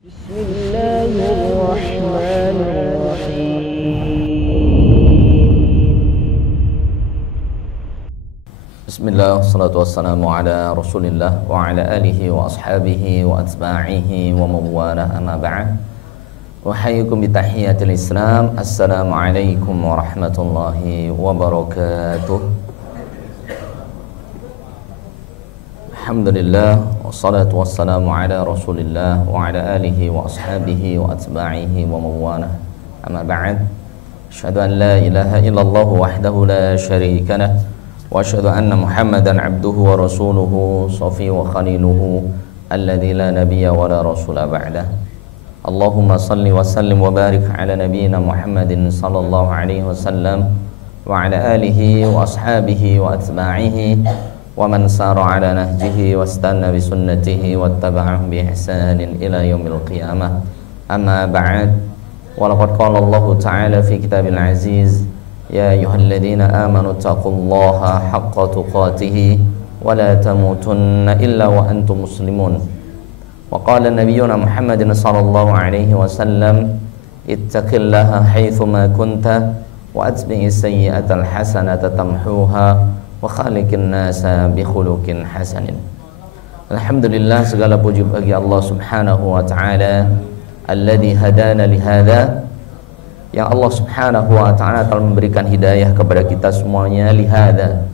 Bismillah, salatu wassalamu ala rasulillah wa ala alihi wa ashabihi wa atba'ihi wa mawala amma ba'd. Uhayyikum bitahiyatil Islam. Assalamualaikum warahmatullahi wabarakatuh. Alhamdulillah, wassalatu wassalamu ala rasulillah wa ala alihi wa ashabihi wa atba'ihi wa mawala amma ba'd. Asyhadu an la ilaha illallah wahdahu la syarika lah wa asyhadu anna Muhammadan abduhu wa rasuluhu safi wa khaliluhu alladzi la nabiyya wa la rasula ba'dah. Allahumma salli wa sallim wa barik ala nabiyyina Muhammadin sallallahu alaihi wasallam wa ala alihi wa ashabihi wa atba'ihi wa man sara ala nahjihi wa istanna bi sunnatihi wa ittaba'ahum bi ihsanin ila yaumil qiyamah. Amma ba'd. Wa laqad qala Allah ta'ala fi kitabil aziz: Ya ayyuhalladzina amanu taqullaha haqqa tuqatih wa la tamutunna illa wa antum muslimun. Wa qala nabiyyuna Muhammadin sallallahu alaihi wasallam: ittaqillaha haitsu ma kunta wa atbi'is sayyi'atal hasanata tamhuha wa khaliqin nasa bi khuluqin hasanin. Alhamdulillah, segala puji bagi Allah Subhanahu wa taala alladzi hadana li hadza, yang Allah Subhanahu wa ta'ala telah memberikan hidayah kepada kita semuanya lihada,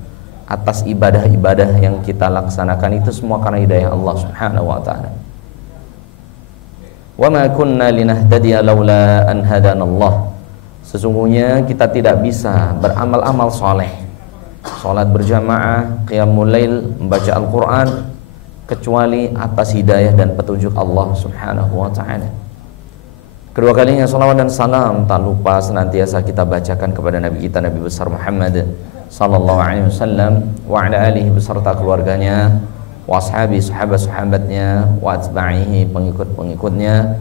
atas ibadah-ibadah yang kita laksanakan itu semua karena hidayah Allah Subhanahu wa ta'ala. Wa ma kunna linahtadiya laula an hadanallah. Sesungguhnya kita tidak bisa beramal-amal soleh, salat berjamaah, qiyamul lail, membaca Al-Quran, kecuali atas hidayah dan petunjuk Allah Subhanahu wa ta'ala. Kedua kalinya salawat dan salam tak lupa senantiasa kita bacakan kepada Nabi kita, Nabi besar Muhammad sallallahu alaihi wasallam wa ala alihi beserta keluarganya, wa ashabi sahabat-sahabatnya, wa atba'ihi pengikut-pengikutnya,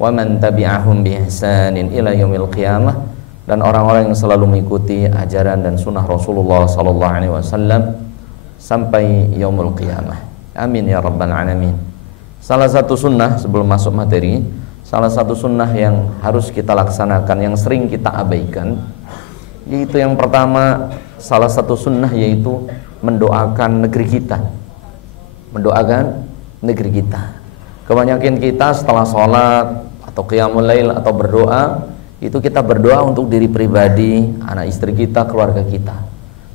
wa man tabi'ahum bi ihsanin ila yaumil qiyamah, dan orang-orang yang selalu mengikuti ajaran dan sunnah Rasulullah sallallahu alaihi wasallam sampai yaumul qiyamah. Amin ya rabbal alamin. Salah satu sunnah, sebelum masuk materi, salah satu sunnah yang harus kita laksanakan yang sering kita abaikan, yaitu yang pertama, salah satu sunnah yaitu mendoakan negeri kita. Mendoakan negeri kita. Kebanyakan kita setelah sholat atau qiyamul lail atau berdoa, itu kita berdoa untuk diri pribadi, anak istri kita, keluarga kita.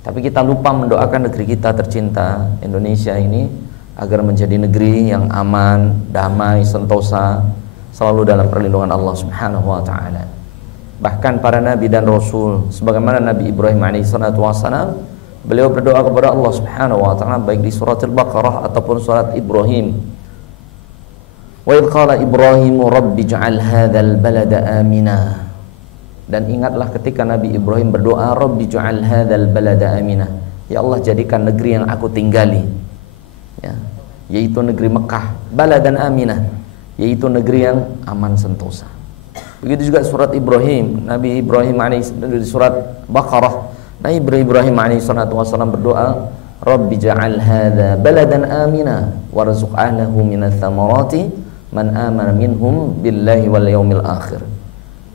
Tapi kita lupa mendoakan negeri kita tercinta Indonesia ini agar menjadi negeri yang aman, damai, sentosa, selalu dalam perlindungan Allah Subhanahu wa ta'ala. Bahkan para nabi dan rasul, sebagaimana Nabi Ibrahim alaihissalatu wassalam, beliau berdoa kepada Allah Subhanahu wa ta'ala baik di surat Al-Baqarah ataupun surat Ibrahim. Wa idh qala Ibrahimu rabbi ja'al hadzal balada amina. Dan ingatlah ketika Nabi Ibrahim berdoa, rabbi ja'al hadzal balada amina, ya Allah jadikan negeri yang aku tinggali, ya, yaitu negeri Mekah, baladan aminah, yaitu negeri yang aman sentosa. Begitu juga surat Ibrahim, Nabi Ibrahim di surat Baqarah, Nabi Ibrahim alaihissalatu wassalam berdoa, rabbi ja'al hadza baladan amina warzuq ahlahu minats tsamarati man amana minhum billahi wal yaumil akhir.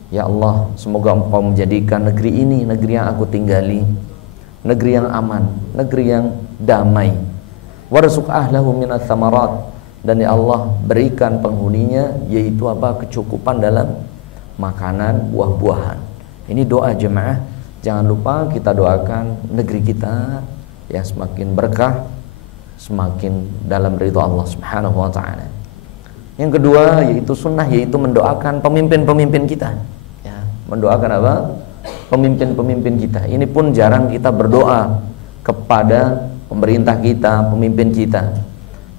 Ya Allah, semoga Engkau menjadikan negeri ini negeri yang aku tinggali, negeri yang aman, negeri yang damai. Warzuq ahlahu minats tsamarat, dan ya Allah berikan penghuninya yaitu apa? Kecukupan dalam makanan, buah-buahan. Ini doa jemaah, jangan lupa kita doakan negeri kita ya semakin berkah, semakin dalam ridha Allah Subhanahu wa ta'ala. Yang kedua yaitu sunnah, yaitu mendoakan pemimpin-pemimpin kita ya, mendoakan apa? Pemimpin-pemimpin kita. Ini pun jarang kita berdoa kepada pemerintah kita, pemimpin kita.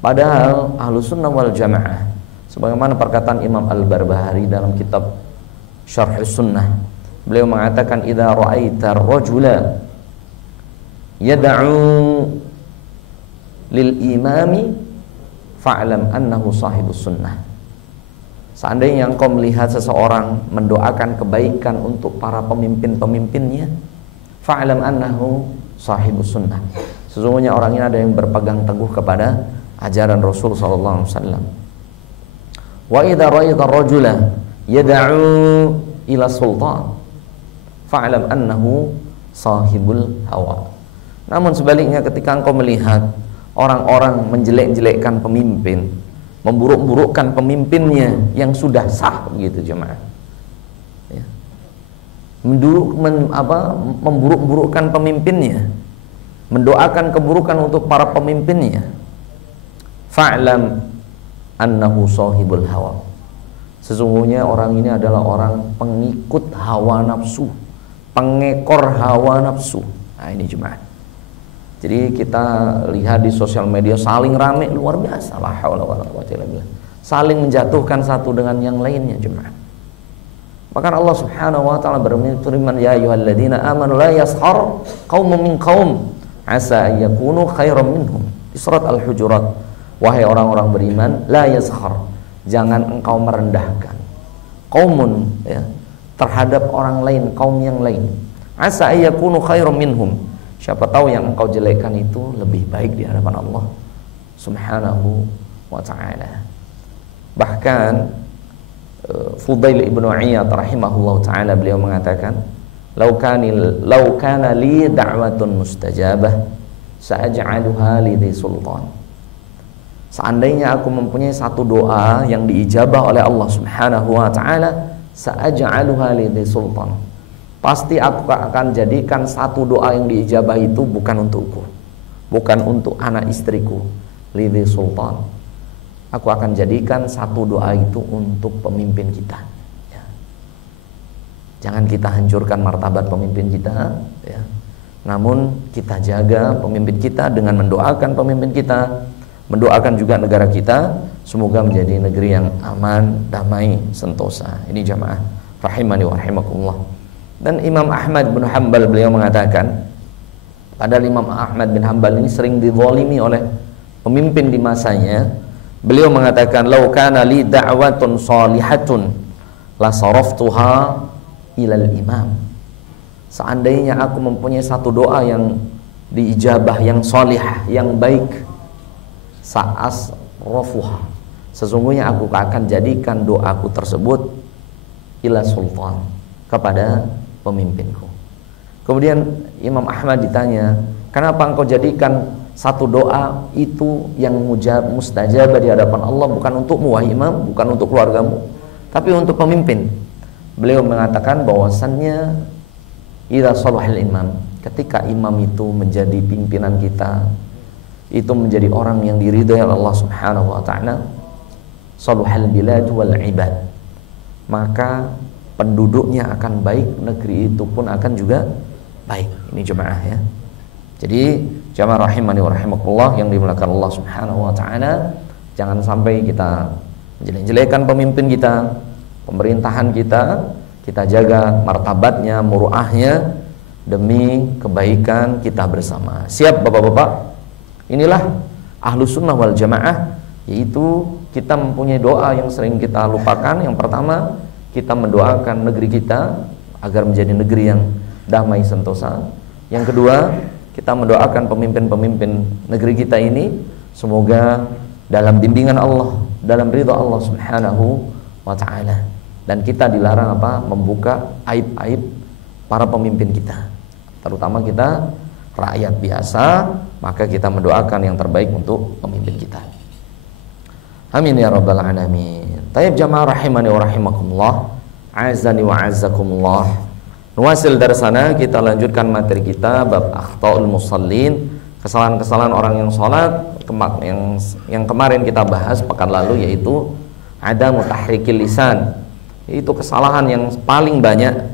Padahal Ahlus Sunnah wal Jamaah, sebagaimana perkataan Imam Al-Barbahari dalam kitab Syarh Sunnah, beliau mengatakan, idza ra'aita ar-rajula yad'u lil imami fa'lam annahu sahibus sunnah. Seandainya engkau melihat seseorang mendoakan kebaikan untuk para pemimpin-pemimpinnya, fa'lam annahu sahibus sunnah, sesungguhnya orang ini ada yang berpegang teguh kepada ajaran Rasul sallallahu alaihi wasallam. Wa idza ra'aita ar-rajula yad'u ila sultan fa'lam annahu sahibul hawa. Namun sebaliknya, ketika engkau melihat orang-orang menjelek-jelekkan pemimpin, memburuk-burukkan pemimpinnya yang sudah sah, begitu jemaah, ya. Memburuk-burukkan pemimpinnya, mendoakan keburukan untuk para pemimpinnya, fa'lam annahu sahibul hawa. Sesungguhnya orang ini adalah orang pengikut hawa nafsu, pengekor hawa nafsu. Nah ini jemaah. Jadi kita lihat di sosial media saling rame luar biasa, la haula wala quwwata illa billah. Saling menjatuhkan satu dengan yang lainnya jemaah. Bahkan Allah Subhanahu wa taala berfirman, ya ayyuhalladzina amanu la yaskhar qaumun min qaum asa an yakunu khairan minhum. Di surat Al-Hujurat, wahai orang-orang beriman, la yaskhar, jangan engkau merendahkan qaumun, ya, terhadap orang lain, kaum yang lain. Asa an yakunu khairan minhum, siapa tahu yang engkau jelekkan itu lebih baik di hadapan Allah Subhanahu wa ta'ala. Bahkan Fudail ibnu Iyad rahimahullah ta'ala, beliau mengatakan, law kana li da'watun mustajabah sa'aj'aluha li dhi sultan. Seandainya aku mempunyai satu doa yang diijabah oleh Allah Subhanahu wa ta'ala, sa'aj'aluha li dhi sultan, pasti aku akan jadikan satu doa yang diijabah itu bukan untukku, bukan untuk anak istriku, lidhi sultan. Aku akan jadikan satu doa itu untuk pemimpin kita, ya. Jangan kita hancurkan martabat pemimpin kita, ya. Namun kita jaga pemimpin kita dengan mendoakan pemimpin kita, mendoakan juga negara kita, semoga menjadi negeri yang aman, damai, sentosa. Ini jamaah rahimani wa rahimakumullah. Dan Imam Ahmad bin Hanbal, beliau mengatakan, padahal Imam Ahmad bin Hanbal ini sering dizalimi oleh pemimpin di masanya. Beliau mengatakan, lau kana li da'watun salihatun la saraftuha ilal imam. Seandainya aku mempunyai satu doa yang diijabah, yang salihah, yang baik, sa'asrafuha, sesungguhnya aku akan jadikan doaku tersebut ila sultan, kepada pemimpinku. Kemudian Imam Ahmad ditanya, kenapa engkau jadikan satu doa itu yang mustajabah di hadapan Allah bukan untukmu wahai imam, bukan untuk keluargamu, tapi untuk pemimpin? Beliau mengatakan bahwasannya idza salahal imam, ketika imam itu menjadi pimpinan kita, itu menjadi orang yang diridhai oleh Allah Subhanahu wa taala, salahal bilad wal ibad, maka penduduknya akan baik, negeri itu pun akan juga baik. Ini jemaah, ya. Jadi jamaah rahimani wa rahimakumullah yang dimuliakan Allah Subhanahu wa taala, jangan sampai kita menjelek-jelekan pemimpin kita, pemerintahan kita jaga martabatnya, muruahnya demi kebaikan kita bersama. Siap Bapak-bapak? Inilah Ahlus Sunnah wal Jamaah, yaitu kita mempunyai doa yang sering kita lupakan. Yang pertama, kita mendoakan negeri kita agar menjadi negeri yang damai sentosa. Yang kedua, kita mendoakan pemimpin-pemimpin negeri kita ini semoga dalam bimbingan Allah, dalam ridha Allah Subhanahu wa taala. Dan kita dilarang membuka aib-aib para pemimpin kita, terutama kita rakyat biasa, maka kita mendoakan yang terbaik untuk pemimpin kita. Amin ya rabbal alamin. Tayyib jamaah rahimani wa rahimakumullah, azani wa azzakumullah. Nuwasil dari sana kita lanjutkan materi kita bab akhtaul musallin, kesalahan-kesalahan orang yang sholat, yang kemarin kita bahas pekan lalu, yaitu ada mutahrikil lisan, yaitu kesalahan yang paling banyak,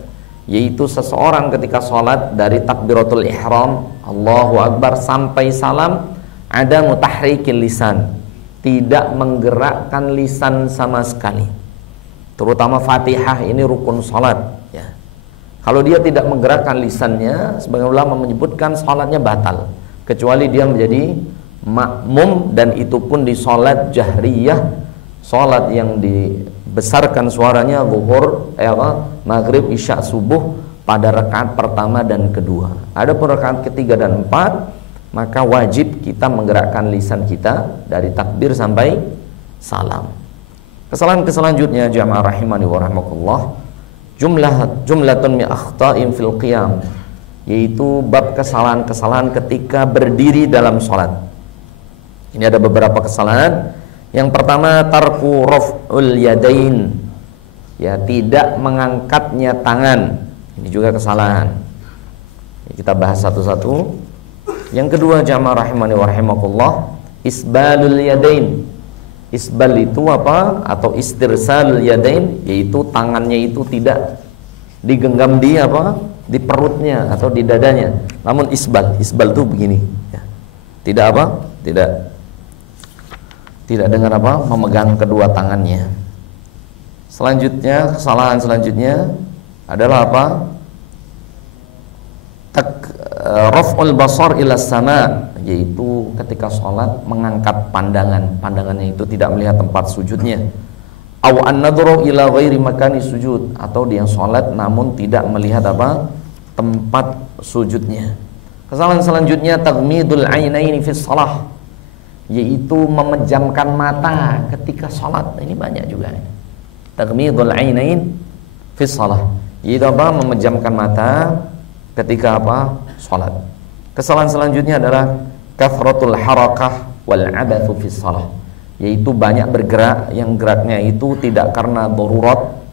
yaitu seseorang ketika sholat dari takbiratul ihram Allahu Akbar sampai salam ada mutahrikil lisan, tidak menggerakkan lisan sama sekali. Terutama Fatihah, ini rukun sholat, ya. Kalau dia tidak menggerakkan lisannya, sebagian ulama menyebutkan sholatnya batal, kecuali dia menjadi makmum, dan itu pun di sholat jahriyah, sholat yang dibesarkan suaranya, zuhur, maghrib, isya, subuh, pada rakaat pertama dan kedua. Adapun rakaat ketiga dan empat, maka wajib kita menggerakkan lisan kita dari takbir sampai salam. Kesalahan selanjutnya jamaah rahimani wa rahmakumullah, jumlatun min akhta'in fil qiyam, yaitu bab kesalahan-kesalahan ketika berdiri dalam sholat. Ini ada beberapa kesalahan. Yang pertama, tarku raf'ul yadain, ya, tidak mengangkatnya tangan. Ini juga kesalahan. Kita bahas satu-satu. Yang kedua jamaah rahimani wa rahimakumullah, isbalul yadain. Isbal itu apa? Atau istirsalul yadain, yaitu tangannya itu tidak digenggam di apa? Di perutnya atau di dadanya. Namun isbal itu begini, ya. Tidak apa? Tidak dengan apa? Memegang kedua tangannya. Selanjutnya, kesalahan selanjutnya adalah apa? Raf'ul basar ila sama, yaitu ketika sholat mengangkat pandangannya itu tidak melihat tempat sujudnya. Aw an-nadhru ila ghairi makani sujud, atau dia sholat namun tidak melihat apa? Tempat sujudnya. Kesalahan selanjutnya taghmidul ainaini fi shalah, yaitu memejamkan mata ketika sholat. Ini banyak juga. Taghmidul ainain fi shalah, yaitu apa? Memejamkan mata ketika apa? Sholat. Kesalahan selanjutnya adalah kafratul harakah wal abathu fi shalah, yaitu banyak bergerak, yang geraknya itu tidak karena darurat,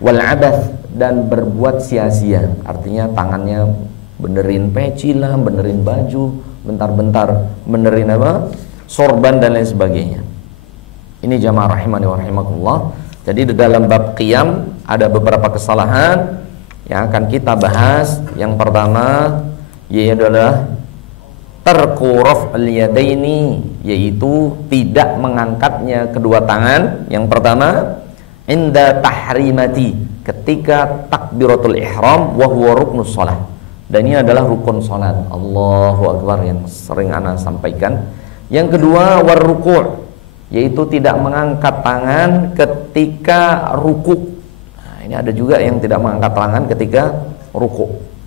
wal abath, dan berbuat sia-sia. Artinya tangannya benerin peci lah, benerin baju, bentar-bentar benerin apa? Sorban dan lain sebagainya. Ini jamaah rahimani wa rahimakumullah. Jadi di dalam bab qiyam ada beberapa kesalahan yang akan kita bahas. Yang pertama yaitu adalah tarku raf'al yadaini, yaitu tidak mengangkatnya kedua tangan. Yang pertama inda tahrimati, ketika takbiratul ihram, wa huwa ruknus shalah, dan ini adalah rukun salat. Allahu akbar, yang sering ana sampaikan. Yang kedua war ruku', yaitu tidak mengangkat tangan ketika ruku'. Nah, ini ada juga yang tidak mengangkat tangan ketika ruku'.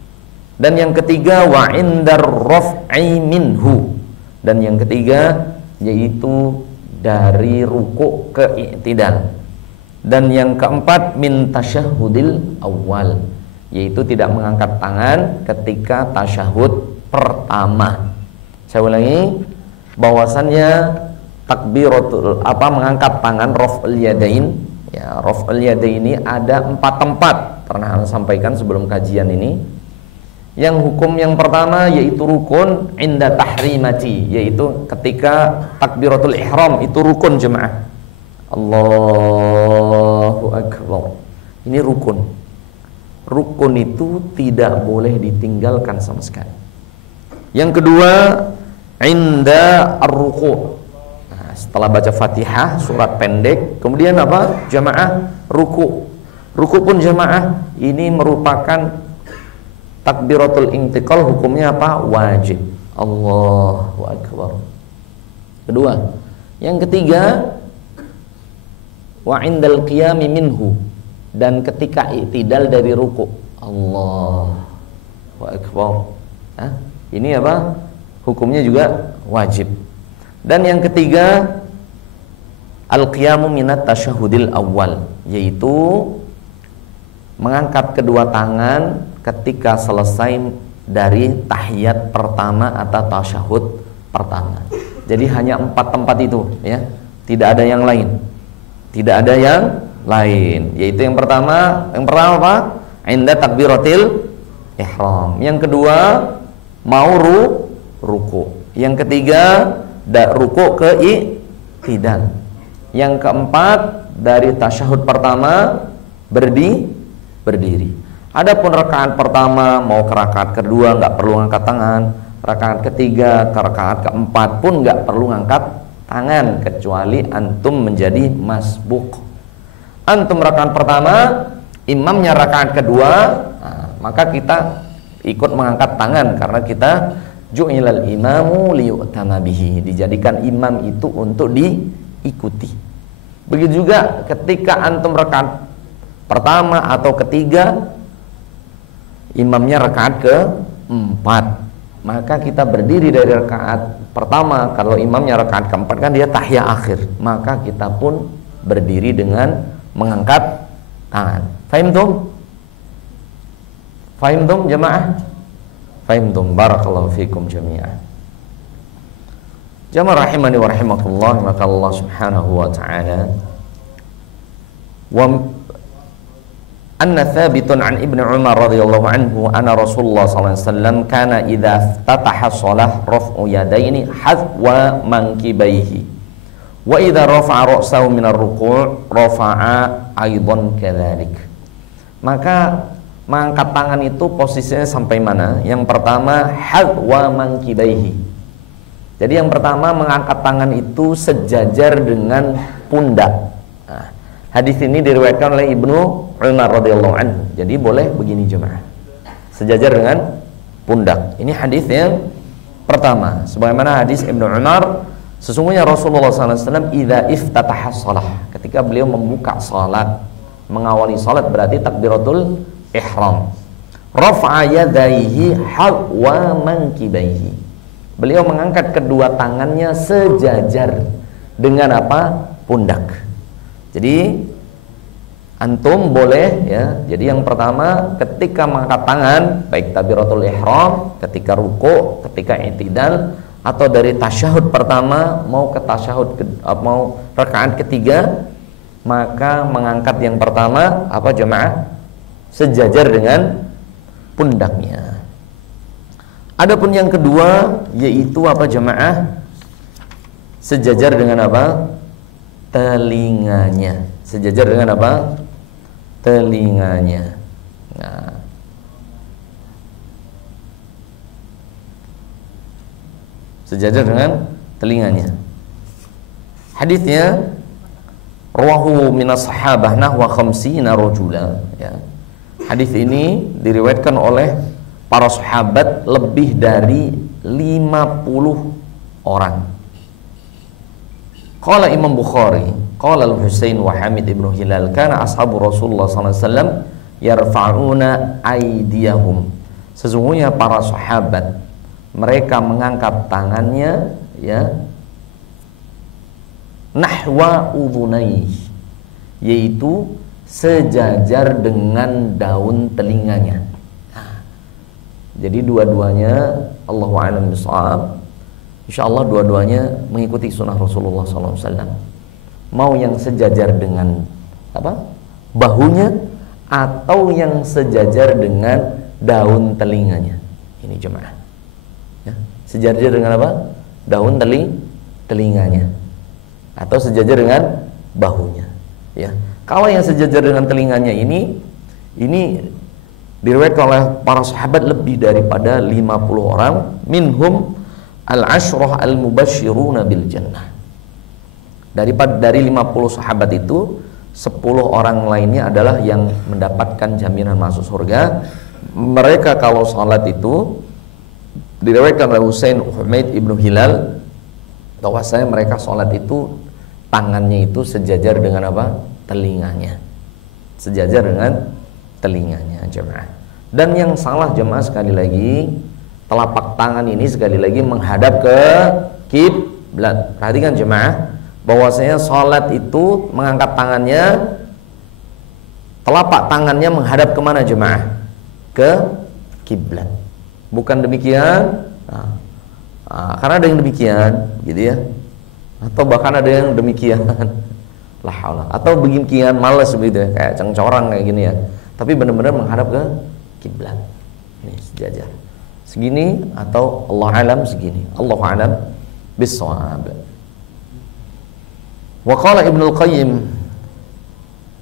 Dan yang ketiga wa indar raf'i minhu, dan yang ketiga yaitu dari ruku' ke i'tidal. Dan yang keempat min tasyahhudil awal, yaitu tidak mengangkat tangan ketika tasyahud pertama. Saya ulangi, bahwasannya takbiratul mengangkat tangan raf'ul yadain, ya, raf'ul yadain ini ada 4 tempat, pernah saya sampaikan sebelum kajian ini. Yang hukum yang pertama yaitu rukun inda tahrimati, yaitu ketika takbiratul ihram, itu rukun jemaah. Allahu akbar. Ini rukun. Rukun itu tidak boleh ditinggalkan sama sekali. Yang kedua inda ar-ruku'. Nah, setelah baca Fatihah, surat pendek, kemudian apa? Jamaah ruku'. Ruku' pun jamaah ini merupakan takbiratul intiqal, hukumnya apa? Wajib. Allahu akbar. Kedua. Yang ketiga wa indal qiyami minhu, dan ketika i'tidal dari ruku'. Allahu akbar. Ini apa? Hukumnya juga wajib. Dan yang ketiga al-qiyamu minat tasyahudil awal, yaitu mengangkat kedua tangan ketika selesai dari tahiyat pertama atau tasyahud pertama. Jadi hanya 4 tempat itu, ya. Tidak ada yang lain. Tidak ada yang lain. Yaitu yang pertama apa? Inda takbiratil ihram. Yang kedua mau ruku. Yang ketiga ruku ke i'tidal. Yang keempat dari tasyahud pertama berdiri. Adapun rakaat pertama mau ke rakaat kedua nggak perlu angkat tangan, rakaat ketiga ke rakaat keempat pun nggak perlu angkat tangan, kecuali antum menjadi masbuk. Antum rakaat pertama, imamnya rakaat kedua, maka kita ikut mengangkat tangan karena kita ju'ilal imamu liyu'tama bihi, dijadikan imam itu untuk diikuti. Begitu juga ketika antum rakaat pertama atau ketiga, imamnya rakaat ke-4, maka kita berdiri dari rakaat pertama. Kalau imamnya rakaat ke-4 kan dia tahiyah akhir, maka kita pun berdiri dengan mengangkat tangan. Fahimtum jamaah? Fahimtum, barakallahu fikum jami'an. Jamaah rahimani wa rahimakumullah, maka Allah Subhanahu wa ta'ala anna thabitun an Ibnu Umar radhiyallahu anhu anna Rasulullah sallallahu alaihi wasallam kana idza ftataha shalah raf'u yadaini hadwa mankibaihi wa idza rafa'a ra'sahu min ar-ruku' rafa'a aidan kadzalik. Maka mengangkat tangan itu posisinya sampai mana? Yang pertama hadwa mankibaihi. Jadi yang pertama mengangkat tangan itu sejajar dengan pundak. Hadis ini diriwayatkan oleh Ibnu Umar radhiyallahu anhu. Jadi boleh begini jemaah, sejajar dengan pundak. Ini hadis yang pertama. Sebagaimana hadis Ibnu Umar, sesungguhnya Rasulullah SAW idza iftataha shalah, ketika beliau membuka salat, mengawali salat berarti takbiratul ihram, rafa'a yadayhi hadwa mankibaihi. Beliau mengangkat kedua tangannya sejajar dengan apa? Pundak. Jadi antum boleh ya. Jadi yang pertama ketika mengangkat tangan, baik takbiratul ihram, ketika ruku', ketika i'tidal, atau dari tasyahud pertama mau ke tasyahud mau rakaat ketiga, maka mengangkat yang pertama apa jemaah? Sejajar dengan pundaknya. Adapun yang kedua yaitu apa jemaah? Sejajar dengan apa? Telinganya. Sejajar dengan apa? Telinganya. Nah, sejajar dengan telinganya. Hadisnya rawahu minas sahabah nahwa khamsina rajula ya. Hadis ini diriwayatkan oleh para sahabat lebih dari 50 orang. Qala Imam Bukhari, qala Al-Husain wa Hamid ibn Hilal, kana ashabu Rasulullah sallallahu alaihi wasallam yarfa'una aydiyahum. Sesungguhnya para sahabat mereka mengangkat tangannya ya nahwa udhunai, yaitu sejajar dengan daun telinganya. Jadi dua-duanya Allahu a'lam bishawab. Insyaallah dua-duanya mengikuti sunnah Rasulullah SAW. Mau yang sejajar dengan apa? Bahunya atau yang sejajar dengan daun telinganya. Ini jemaah. Ya, sejajar dengan apa? Daun telinganya. Atau sejajar dengan bahunya. Ya. Kalau yang sejajar dengan telinganya ini diriwayatkan oleh para sahabat lebih daripada 50 orang, minhum al-ashrah al-mubashshiruna bil jannah. Dari 50 sahabat itu 10 orang lainnya adalah yang mendapatkan jaminan masuk surga. Mereka kalau salat itu diriwayatkan oleh Husain Humaid ibnu Hilal bahwasanya mereka salat itu tangannya itu sejajar dengan apa? Telinganya. Sejajar dengan telinganya jemaah. Dan yang salah jemaah sekali lagi, telapak tangan ini sekali lagi menghadap ke kiblat. Perhatikan jemaah, bahwasanya salat itu mengangkat tangannya, telapak tangannya menghadap kemana jemaah? Ke kiblat. Bukan demikian. Karena ada yang demikian, gitu ya. Atau bahkan ada yang demikian. La haula. Atau demikian malas begitu ya, kayak cengcorang kayak gini ya. Tapi benar-benar menghadap ke kiblat. Ini sejajar. Segini atau Allah alam segini. Allahu alam bis-shawab. Wa qala Ibnu Al-Qayyim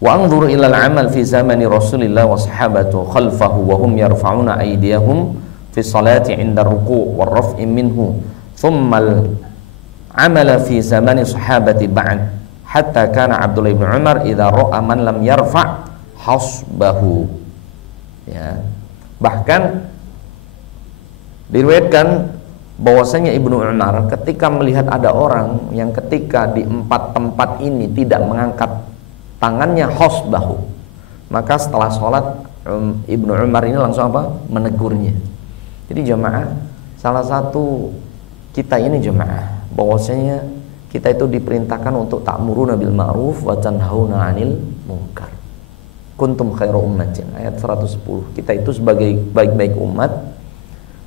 wa anzur ila al-amal fi zamani Rasulillah wa sahabatu khalfahu wa hum yarfa'una aydiyahum fi salati 'inda ar-ruku' war raf'i minhu thumma al-amala fi zamani sahabati ba'd hatta kana Abdullah bin Umar idza ra'a man lam yarfa' hasbahu. Ya. Bahkan diriwayatkan bahwasanya Ibnu Umar ketika melihat ada orang yang ketika di 4 tempat ini tidak mengangkat tangannya hasbahu, maka setelah sholat Ibnu Umar ini langsung apa? Menegurnya. Jadi jemaah, salah satu kita ini jemaah bahwasanya kita itu diperintahkan untuk ta'muruna bil ma'ruf wa tanhauna 'anil munkar. Kuntum khairu ummatin, ayat 110. Kita itu sebagai baik-baik umat,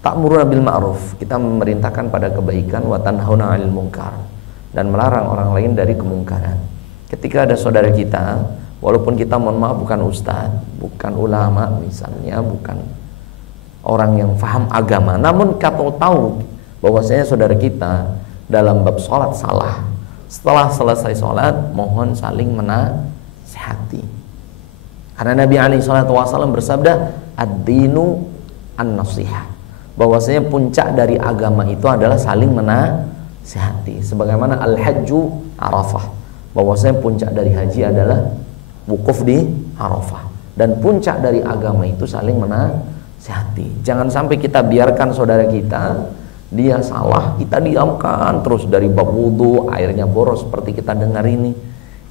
ta'muruna bil ma'ruf, kita memerintahkan pada kebaikan, wa tanhauna 'anil munkar, dan melarang orang lain dari kemungkaran. Ketika ada saudara kita, walaupun kita mohon maaf bukan ustaz, bukan ulama misalnya, bukan orang yang faham agama, namun kita tahu bahwasanya saudara kita dalam bab sholat salah, setelah selesai sholat mohon saling menasihati, karena Nabi SAW bersabda ad-dinu an-nasihah, bahwasanya puncak dari agama itu adalah saling menasihati. Sebagaimana al-hajju arafah, bahwasanya puncak dari haji adalah wukuf di Arafah, dan puncak dari agama itu saling menasihati. Jangan sampai kita biarkan saudara kita dia salah, kita diamkan terus. Dari bab wudu airnya boros seperti kita dengar ini,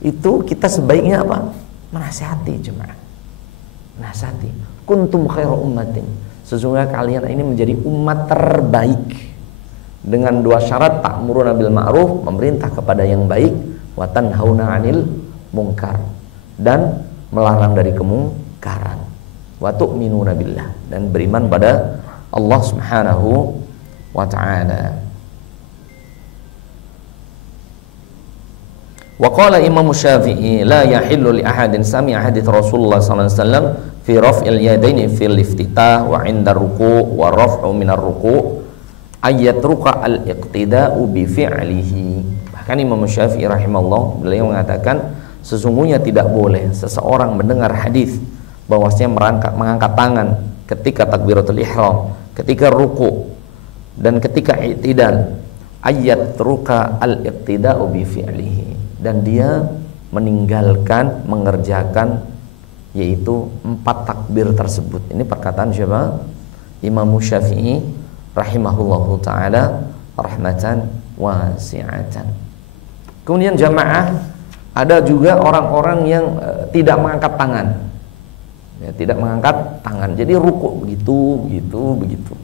itu kita sebaiknya apa? Menasihati jemaah, nasihati. Kuntum khairu ummatin, sesungguhnya kalian ini menjadi umat terbaik, dengan dua syarat: ta'muruna bil ma'ruf, memerintah kepada yang baik, wa tanhauna 'anil munkar, dan melarang dari kemungkaran, wa tu'minuna billah, dan beriman pada Allah Subhanahu wa ta'ala. Wa qala Imam Syafi'i la yahillu li ahadin sami'a hadits Rasulullah sallallahu alaihi wasallam fi raf'il yadaini fil iftitah wa 'inda ruku' wa raf'u minar ruku' ayyatruka al-iqtida'u bi fi'lihi. Bahkan Imam Syafi'i rahimahullah, beliau mengatakan sesungguhnya tidak boleh seseorang mendengar hadis bahwasanya mengangkat tangan ketika takbiratul ihram, ketika ruku' dan ketika i'tidal, ayyatruka al-iqtida'u bi fi'lihi, dan dia meninggalkan mengerjakan yaitu 4 takbir tersebut. Ini perkataan siapa? Imam Syafi'i rahimahullahu ta'ala rahmatan wasi'atan. Kemudian jamaah, ada juga orang-orang yang tidak mengangkat tangan, ya, tidak mengangkat tangan, jadi ruku' begitu.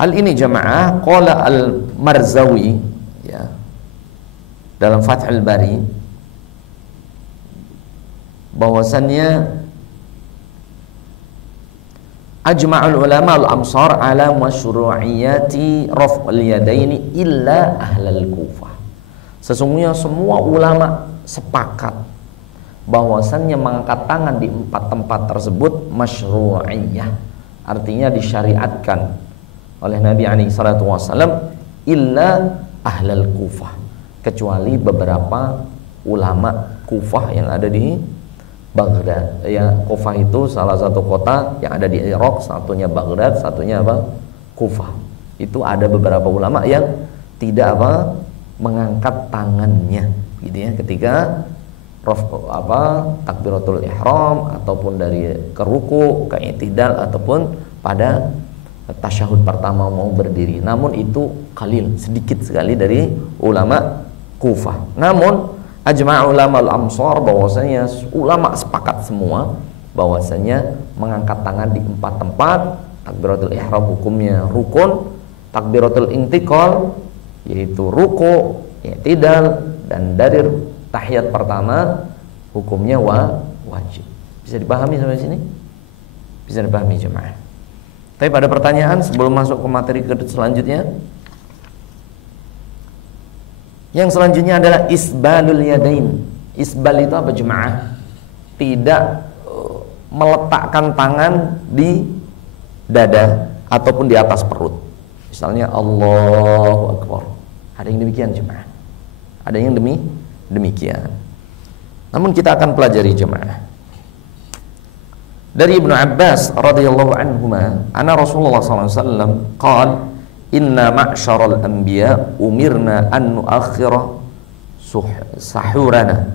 Hal ini jamaah, qala al-Marzawi, ya, dalam Fathul Bari, bahwasannya ajma'ul ulama al-amsar ala masyru'iyati raf'ul yadaini illa ahlal Kufah. Sesungguhnya semua ulama sepakat bahwasannya mengangkat tangan di 4 tempat tersebut masyru'iyah, artinya disyariatkan oleh Nabi SAW, illa ahlal Kufah, kecuali beberapa ulama Kufah yang ada di Baghdad. Ya, Kufah itu salah satu kota yang ada di Irak, satunya Baghdad, satunya apa? Kufah. Itu ada beberapa ulama yang tidak mengangkat tangannya, gitu ya, ketika takbiratul ihram ataupun dari keruku, ke i'tidal, ataupun pada tasyahud pertama mau berdiri. Namun itu qalil, sedikit sekali dari ulama Kufah. Namun ajma' ulama al-amsar, bahwasanya ulama sepakat semua bahwasanya mengangkat tangan di 4 tempat. Takbiratul ihram hukumnya rukun, takbiratul intiqal yaitu ruku, i'tidal, dan dari tahiyat pertama hukumnya wajib. Bisa dipahami sampai sini? Bisa dipahami jemaah. Tapi pada pertanyaan sebelum masuk ke materi selanjutnya, yang selanjutnya adalah isbalul yadain. Isbal itu apa jemaah? Tidak meletakkan tangan di dada ataupun di atas perut. Misalnya Allahu Akbar. Ada yang demikian jemaah. Ada yang demikian. Namun kita akan pelajari jemaah. Dari Ibnu Abbas radhiyallahu anhuma, anna Rasulullah SAW qala inna ma'syaral anbiya umirna an nu'akhkhira sahurana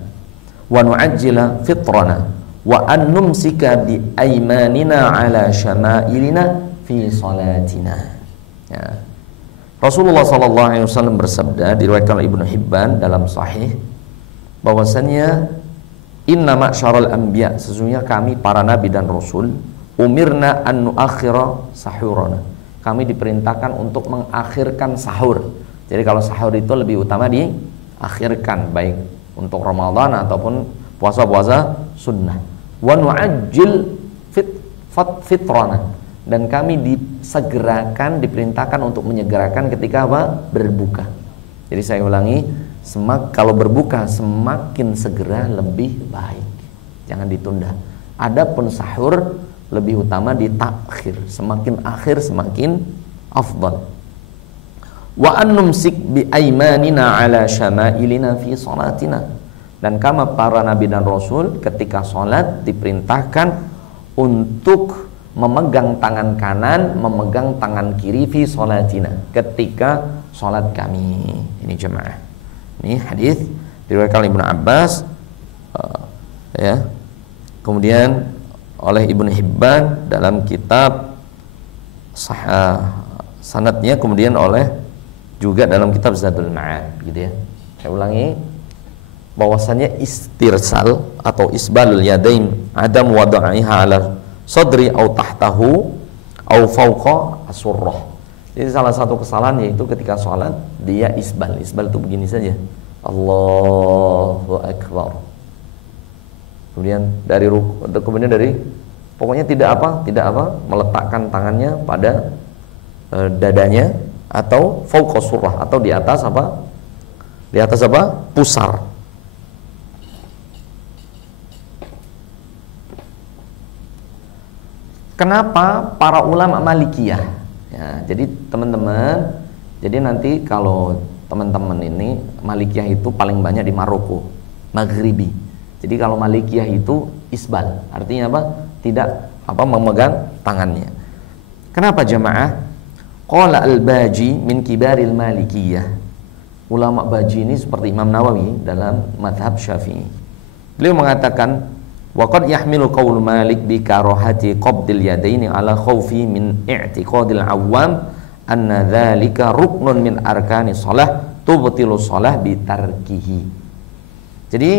wa nu'ajjila fitrana wa an numsika bi aymanina ala syama'ilina fi salatina. Ya. Rasulullah SAW bersabda, diriwayatkan oleh Ibnu Hibban dalam Sahih, bahwasannya inna ma'syaral anbiya, sesungguhnya kami para nabi dan rasul, umirna an nu'akhkhira sahurana, kami diperintahkan untuk mengakhirkan sahur. Jadi kalau sahur itu lebih utama diakhirkan, baik untuk Ramadan ataupun puasa-puasa sunnah. Wa nu'ajjil fitrana, dan kami disegerakan, diperintahkan untuk menyegerakan ketika apa? Berbuka. Jadi saya ulangi, kalau berbuka semakin segera lebih baik, jangan ditunda. Adapun sahur lebih utama ditakhir, semakin akhir semakin afdal. Wa an numsik bi aymanina ala syama'ilina fi salatina, dan kama para nabi dan rasul ketika salat diperintahkan untuk memegang tangan kanan, memegang tangan kiri fi salatina, ketika salat kami. Ini jemaah. Ini hadis diriwayatkan Ibnu Abbas, ya. Kemudian oleh Ibnu Hibban dalam kitab sanadnya, kemudian oleh juga dalam kitab Zadul Ma'ad, gitu ya. Saya ulangi, bahwasannya istirsal atau isbalul yadain adam wadaiha ala sadri au tahtahu au fawqa asurrah. Jadi salah satu kesalahan yaitu ketika sholat dia isbal itu begini saja, Allahu Akbar, kemudian dari pokoknya tidak meletakkan tangannya pada dadanya atau fawqa surah, atau di atas pusar. Kenapa para ulama Malikiyah? Ya, jadi teman-teman, jadi nanti kalau teman-teman ini Malikiyah itu paling banyak di Maroko, Maghribi. Jadi kalau Malikiyah itu isbal, artinya apa? Tidak memegang tangannya. Kenapa jamaah? Qala al-Baji min kibaril Malikiyah. Ulama Baji ini seperti Imam Nawawi dalam mazhab Syafi'i. Beliau mengatakan, wa qad yahmilu qaul Malik bi karahati qabdil yadaini ala khawfi min i'tiqadil awam anna dzalika ruknun min arkani shalah tubtilu shalah bi tarkihi. Jadi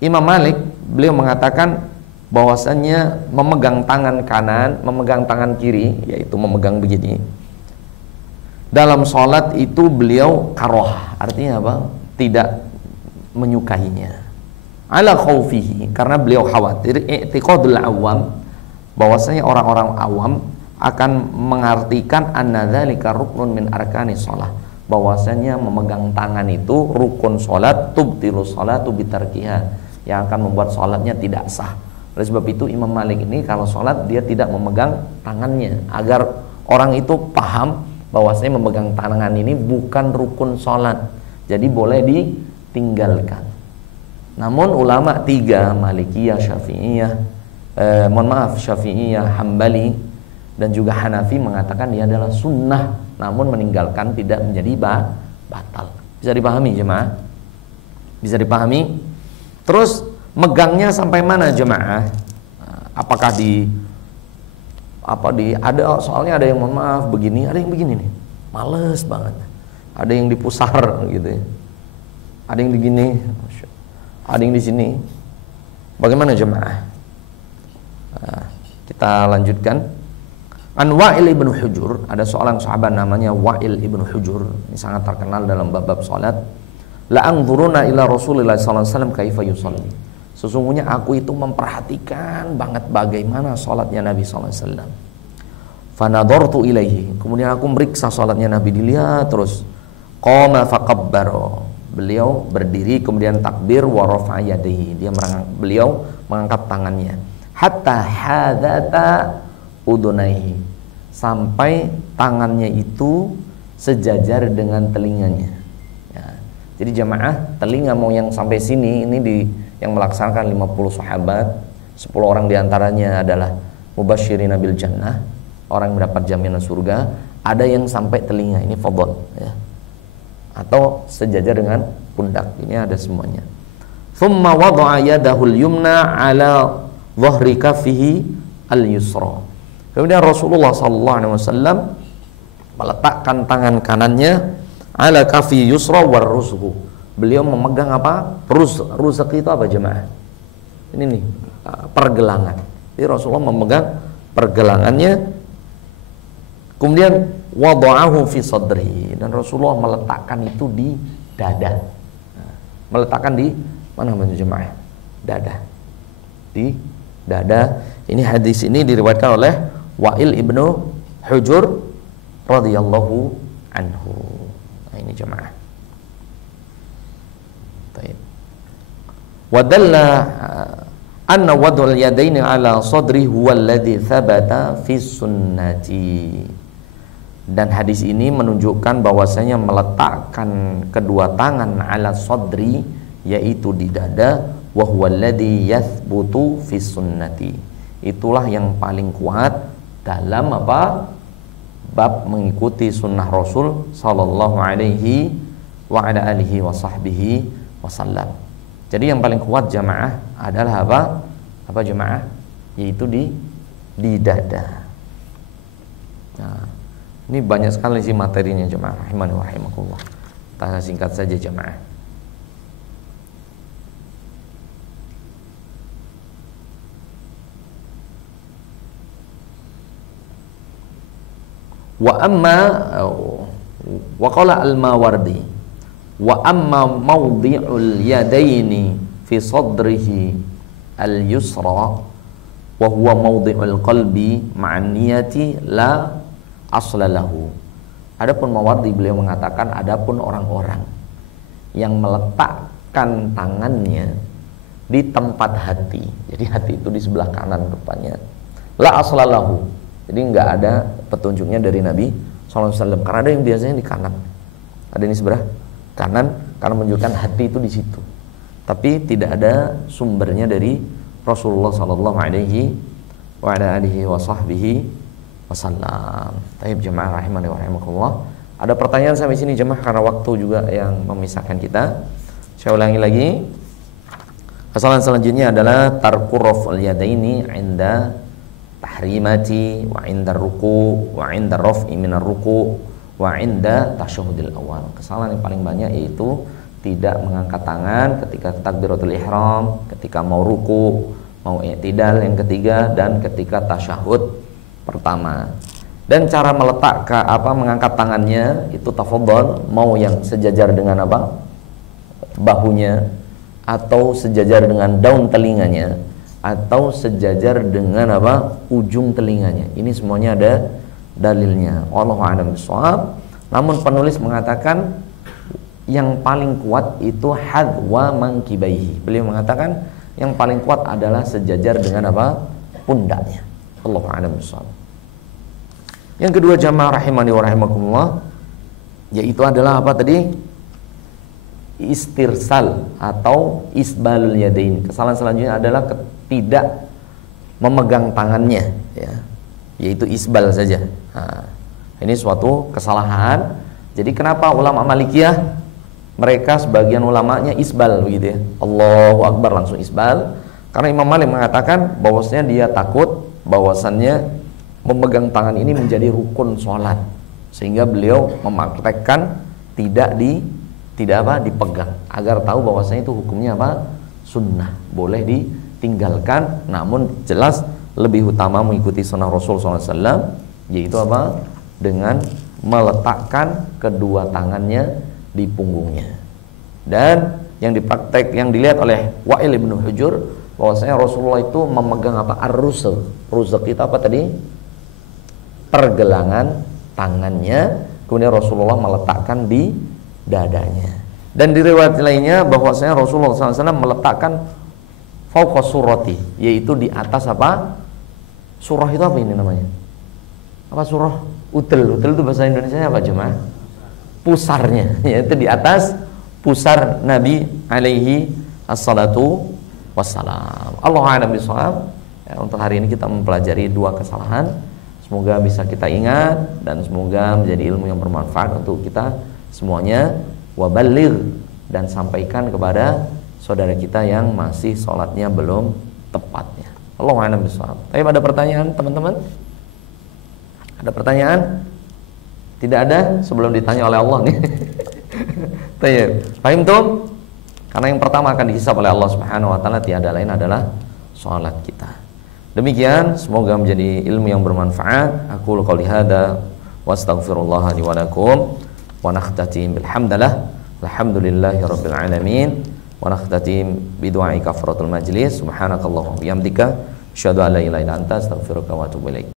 Imam Malik beliau mengatakan bahwasannya memegang tangan kanan, memegang tangan kiri, yaitu memegang begini, dalam sholat itu beliau karoh, artinya apa? Tidak menyukainya. Ala khawfihi, karena beliau khawatir i'tiqadul awam, bahwasanya orang-orang awam akan mengartikan anna dzalika ruknun min arkani shalah, bahwasanya memegang tangan itu rukun sholat, tubtilu sholatu bitarkiha, yang akan membuat sholatnya tidak sah. Oleh sebab itu Imam Malik ini kalau sholat dia tidak memegang tangannya, agar orang itu paham bahwasanya memegang tangan ini bukan rukun sholat, jadi boleh ditinggalkan. Namun ulama tiga, Malikiyah, Syafi'iyah, Syafi'iyah, Hambali, dan juga Hanafi mengatakan dia adalah sunnah, namun meninggalkan tidak menjadi batal. Bisa dipahami jemaah? Bisa dipahami? Terus megangnya sampai mana jemaah? Apakah ada, soalnya ada yang mohon maaf begini, ada yang begini nih, males banget. Ada yang di pusar gitu ya. Ada yang begini, ada yang di sini. Bagaimana jemaah? Kita lanjutkan. An Wa'il ibn Hujur, ada seorang sahabat namanya Wa'il ibn Hujur, ini sangat terkenal dalam bab salat. La anzuruna ila Rasulillah sallallahu alaihi wasallam kaifa yusalli. Sesungguhnya aku itu memperhatikan banget bagaimana salatnya Nabi sallallahu alaihi wasallam. Fanadartu ilaihi, kemudian aku meriksa salatnya Nabi, dilihat terus. Qama faqabbara, beliau berdiri kemudian takbir, wa rafa'a yadayhi, beliau mengangkat tangannya. Hatta hadata udunaihi, sampai tangannya itu sejajar dengan telinganya. Ya. Jadi jamaah, telinga mau yang sampai sini ini yang melaksanakan 50 sahabat, 10 orang diantaranya adalah mubasyirina bil jannah, orang yang mendapat jaminan surga. Ada yang sampai telinga, ini fadl ya, atau sejajar dengan pundak, ini ada semuanya. Thumma wada'a yadahul yumna ala dhahri kaffihi al-yusra. Kemudian Rasulullah SAW meletakkan tangan kanannya ala kafi yusra war rusghu. Beliau memegang apa? Rusgh itu apa jemaah? Ini nih, pergelangan. Jadi Rasulullah memegang pergelangannya Kemudian wada'ahu fi sadri, dan Rasulullah meletakkan itu di dada. Meletakkan di mana jemaah? Dada. Di dada. Ini hadis ini diriwayatkan oleh Wa'il ibnu Hujur radhiyallahu anhu. Nah, ini jemaah. Baik. Wadalla anna wad'ul yadaini ala sadri huwa alladhi thabata fi sunnati. Dan hadis ini menunjukkan bahwasanya meletakkan kedua tangan ala sadri, yaitu di dada, wa huwa alladhi yathbutu fi sunnati. Itulah yang paling kuat dalam apa? Bab mengikuti sunnah Rasul sallallahu alaihi wa ala alihi wa sahbihi wasallam. Jadi yang paling kuat jamaah adalah apa? Apa jamaah? Yaitu di dada. Nah, ini banyak sekali sih materinya jemaah rahimani wa rahimakumullah. Kita singkat saja jemaah. Wa amma wa qala al-Mawardi wa amma mawdi'ul yadaini fi sadrihi al-yusra wa huwa mawdi'ul qalbi ma'an niyati la aslalahu. Adapun Mawardi, beliau mengatakan adapun orang-orang yang meletakkan tangannya di tempat hati, jadi hati itu di sebelah kanan rupanya, la aslalahu, jadi nggak ada petunjuknya dari Nabi SAW. Karena ada yang biasanya di kanan, ada yang di sebelah kanan, karena menunjukkan hati itu di situ, tapi tidak ada sumbernya dari Rasulullah SAW wa ala alihi wa sahbihi wasallam. Taib jemaah rahimani wa rahimakumullah. Ada pertanyaan sampai sini jemaah, karena waktu juga yang memisahkan kita. Saya ulangi lagi. Kesalahan selanjutnya adalah tarku raf'ul yadaini 'inda tahrimati wa 'inda ruku' wa 'inda raf'i minar ruku' wa 'inda tasyahudil awal. Kesalahan yang paling banyak yaitu tidak mengangkat tangan ketika takbiratul ihram, ketika mau ruku', mau i'tidal yang ketiga, dan ketika tasyahud pertama. Dan cara mengangkat tangannya itu tafadhol, mau yang sejajar dengan apa? Bahunya, atau sejajar dengan daun telinganya, atau sejajar dengan apa? Ujung telinganya. Ini semuanya ada dalilnya. Wallahu a'lam bishawab. Namun penulis mengatakan yang paling kuat itu hadwa mankibaihi. Beliau mengatakan yang paling kuat adalah sejajar dengan apa? Pundaknya. Allahu a'lam bishawab. Yang kedua jamaah rahimani wa rahimakumullah, yaitu adalah apa tadi? Istirsal atau isbalul yadain. Kesalahan selanjutnya adalah tidak memegang tangannya, ya, yaitu isbal saja. Nah, ini suatu kesalahan. Jadi kenapa ulama Malikiyah mereka sebagian ulamanya isbal begitu ya? Allahu Akbar langsung isbal. Karena Imam Malik mengatakan bahwasanya dia takut bahwasannya memegang tangan ini menjadi rukun sholat, sehingga beliau mempraktekkan tidak dipegang, agar tahu bahwasanya itu hukumnya apa? Sunnah, boleh ditinggalkan, namun jelas lebih utama mengikuti sunnah Rasul SAW, yaitu apa? Dengan meletakkan kedua tangannya di punggungnya. Dan yang dilihat oleh Wa'il ibnu Hujur bahwasanya Rasulullah itu memegang apa? Ar-rusuk. Rusuk itu apa tadi? Pergelangan tangannya, kemudian Rasulullah meletakkan di dadanya. Dan di riwayat lainnya bahwasanya Rasulullah SAW meletakkan fauqa surati, yaitu di atas apa? Surah itu apa ini namanya? Apa surah? Utel. Utel itu bahasa Indonesia apa jemaah? Pusarnya, yaitu di atas pusar Nabi alaihi assalatu wassalam. Allahu a'lam bishawab. Ya, untuk hari ini kita mempelajari dua kesalahan. Semoga bisa kita ingat dan semoga menjadi ilmu yang bermanfaat untuk kita semuanya. Wabaligh, dan sampaikan kepada saudara kita yang masih sholatnya belum tepatnya. Allahu a'lam bishawab. Tapi ada pertanyaan teman-teman? Ada pertanyaan? Tidak ada sebelum ditanya oleh Allah nih. Tayyib. Paham tuh? Karena yang pertama akan dihisab oleh Allah Subhanahu wa taala tiada lain adalah sholat kita. Demikian, semoga menjadi ilmu yang bermanfaat. Aku qouli hada wa astaghfirullah li wa lakum wa nakhtatim bilhamdalillah alhamdulillahi rabbil alamin wa nakhtatim bidu'ai kafaratul majlis subhanakallahumma bihamdika asyhadu an la ilaha illa anta astaghfiruka wa atubu ilaik.